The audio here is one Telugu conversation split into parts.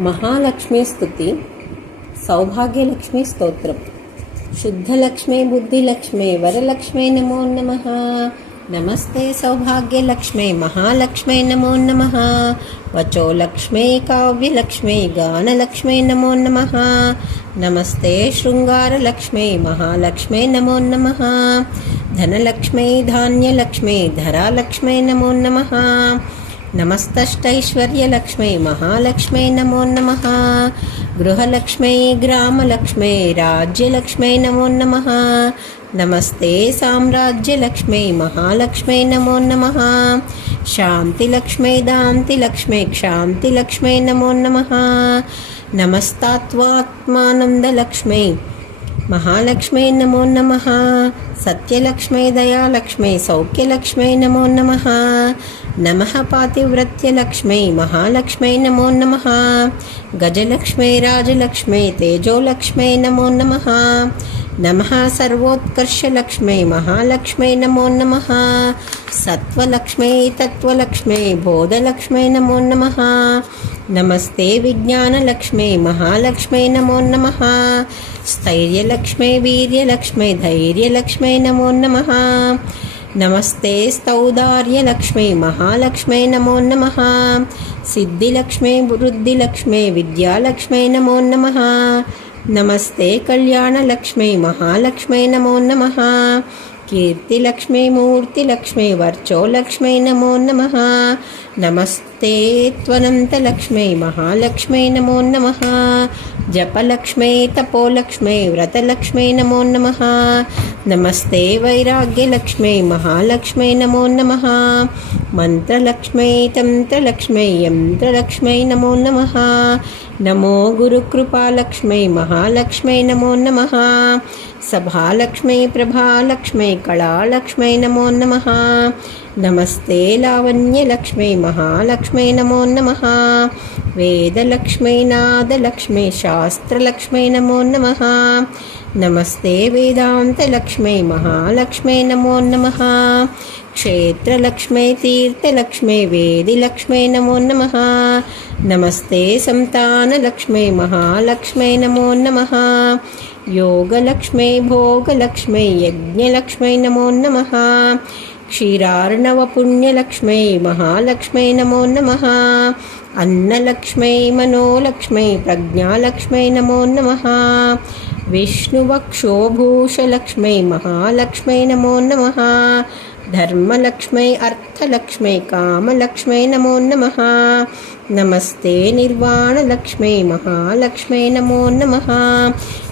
మహాలక్ష్మీ స్తుతి సౌభాగ్యలక్ష్మీ స్తోత్రం. శుద్ధలక్ష్మీ బుద్ధిలక్ష్మీ వరలక్ష్మీ నమో నమః. నమస్తే సౌభాగ్యలక్ష్మీ మహాలక్ష్మీ నమో నమః. వచోలక్ష్మీ కావ్యలక్ష్మీ గానలక్ష్మీ నమో నమః. నమస్తే శృంగారలక్ష్మీ మహాలక్ష్మీ నమో నమః. ధనలక్ష్మీ ధాన్యలక్ష్మీ ధరాలక్ష్మీ నమో నమః. నమస్తైశ్వర్యలక్ష్మీ మహాలక్ష్మీ నమో నమః. గృహలక్ష్మీ గ్రామలక్ష్మీ రాజ్యలక్ష్మీ నమో నమః. నమస్తే సామ్రాజ్యలక్ష్మీ మహాలక్ష్మీ నమో నమః. శాంతిలక్ష్మీ దాంతిలక్ష్మీ క్షాంతిలక్ష్మీ నమో నమః. నమస్తాత్వాత్మానందలక్ష్మీ మహాలక్ష్మీ నమో నమః. సత్యలక్ష్మీ దయాలక్ష్మీ సౌఖ్యలక్ష్మీ నమో నమః. నమః పాతివ్రత్యలక్ష్మీ మహాలక్ష్మీ నమో నమః. గజలక్ష్మీ రాజలక్ష్మీ తేజోలక్ష్మీ నమో నమః. నమః సర్వోత్కర్షలక్ష్మీ మహాలక్ష్మీ నమో నమః. సత్వలక్ష్మీ తత్వలక్ష్మీ బోధలక్ష్మీ నమో నమః. నమస్తే విజ్ఞానలక్ష్మీ మహాలక్ష్మీ నమో నమః. స్థైర్యలక్ష్మీ వీర్యలక్ష్మీ ధైర్యలక్ష్మీ నమో నమః. నమస్తే స్తౌదార్యలక్ష్మీ మహాలక్ష్మీ నమో నమః. సిద్ధిలక్ష్మీ వృద్ధిలక్ష్మీ విద్యాలక్ష్మీ నమో నమః. నమస్తే కళ్యాణలక్ష్మీ మహాలక్ష్మీ నమో నమః. కీర్తిలక్ష్మీ మూర్తిలక్ష్మీ వర్చోలక్ష్మీ నమో నమః. నమస్తే త్వనంతలక్ష్మీ మహాలక్ష్మీ నమో నమః. జపలక్ష్మీ తపోలక్ష్మీ వ్రతలక్ష్మీ నమో నమః. నమస్తే వైరాగ్యలక్ష్మీ మహాలక్ష్మీ నమో నమః. మంత్రలక్ష్మీ తంత్రలక్ష్మీ యంత్రలక్ష్మీ నమో నమః. నమో గురుకృపాలక్ష్మీ మహాలక్ష్మీ నమో నమః. సభాలక్ష్మీ ప్రభాలక్ష్మీ కళాలక్ష్మీ నమో నమః. నమస్తే లావణ్యలక్ష్మీ మహాలక్ష్మీ నమో నమః. వేదలక్ష్మీ నాదలక్ష్మీ శాస్త్రలక్ష్మీ నమో నమః. నమస్తే వేదాంతలక్ష్మీ మహాలక్ష్మీ నమో నమః. క్షేత్రలక్ష్మీ తీర్థలక్ష్మీ వేదిలక్ష్మీ నమో నమః. నమస్తే సంతానలక్ష్మీ మహాలక్ష్మీ నమో నమః. యోగలక్ష్మీ భోగలక్ష్మీ యజ్ఞలక్ష్మీ నమో నమః. క్షీరార్ణవ పుణ్యలక్ష్మీ మహాలక్ష్మీ నమో నమః. అన్నలక్ష్మీ మనోలక్ష్మీ ప్రజ్ఞాలక్ష్మీ నమో నమః. విష్ణువక్షోభూషలక్ష్మీ మహాలక్ష్మీ నమో నమః. ధర్మలక్ష్మీ అర్థలక్ష్మీ కామలక్ష్మీ నమో నమః. నమస్తే నిర్వాణలక్ష్మీ మహాలక్ష్మీ నమో నమః.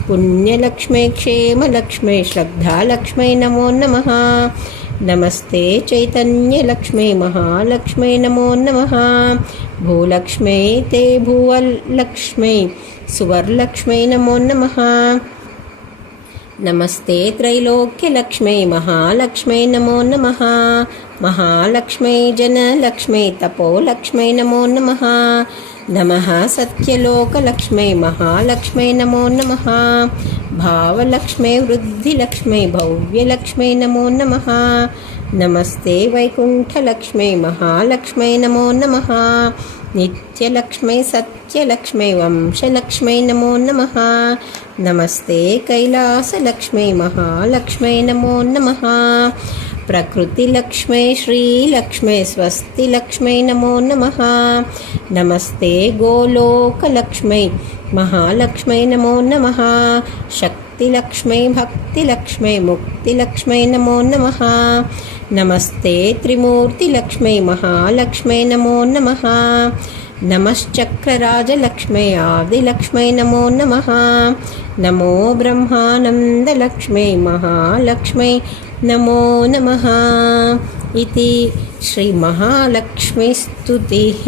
పుణ్యలక్ష్మీ క్షేమలక్ష్మీ శ్రద్ధాలక్ష్మీ నమో నమః. నమస్తే చైతన్యలక్ష్మీ మహాలక్ష్మీ నమో నమః. భూలక్ష్మీ తే భువలక్ష్మీ సువర్లక్ష్మీ నమో నమః. నమస్తే త్రైలోక్యలక్ష్మీ మహాలక్ష్మీ నమో నమః. మహాలక్ష్మీ జనలక్ష్మీ తపోలక్ష్మీ నమో నమః. నమః సత్యలోకలక్ష్మీ మహాలక్ష్మీ నమో నమః. భావలక్ష్మీ వృద్ధిలక్ష్మీ భవ్యలక్ష్మీ నమో నమః. నమస్తే వైకుంఠలక్ష్మీ మహాలక్ష్మీ నమో నమః. నిత్యలక్ష్మీ సత్యలక్ష్మీ వంశలక్ష్మీ నమో నమః. నమస్తే కైలాసలక్ష్మీ మహాలక్ష్మీ నమో నమః. ప్రకృతిలక్ష్మీ శ్రీలక్ష్మీ స్వస్తిలక్ష్మీ నమో నమః. నమస్తే గోలోకలక్ష్మీ మహాలక్ష్మీ నమో నమః. శక్తిలక్ష్మీ భక్తిలక్ష్మీ ముక్తిలక్ష్మీ నమో నమః. నమస్తే త్రిమూర్తిలక్ష్మీ మహాలక్ష్మీ నమో నమః. నమశ్చక్రరాజలక్ష్మీ ఆదిలక్ష్మీ నమో నమః. నమో బ్రహ్మానందలక్ష్మీ మహాలక్ష్మీ నమో నమః. ఇది శ్రీ మహాలక్ష్మీ స్తుతిః.